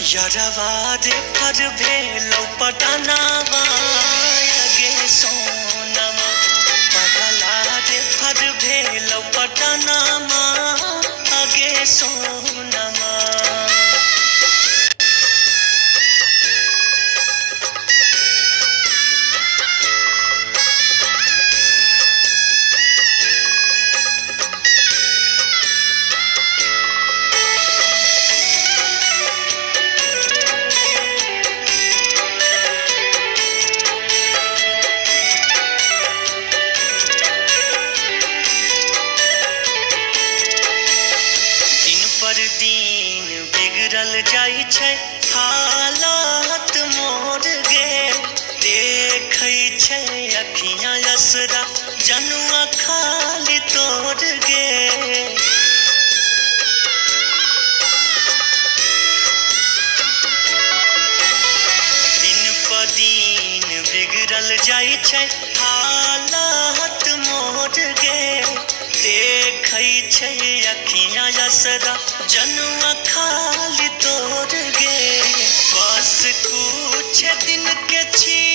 यरवा रे पर भेलौ पटनावा गे सोनमा पगला रे पर भेलौ पटनामा गे सोनमा दिन बिगड़ल जाइ छै हालत मोर गे देखै छै अखियाँ असरा जनुआ खाली तोर गे दिन प दिन बिगड़ल जाइ छै हालत मोर गे देखै छै अखियाँ असरा जनुआ खाली तोर गे बस कुछ दिन के छी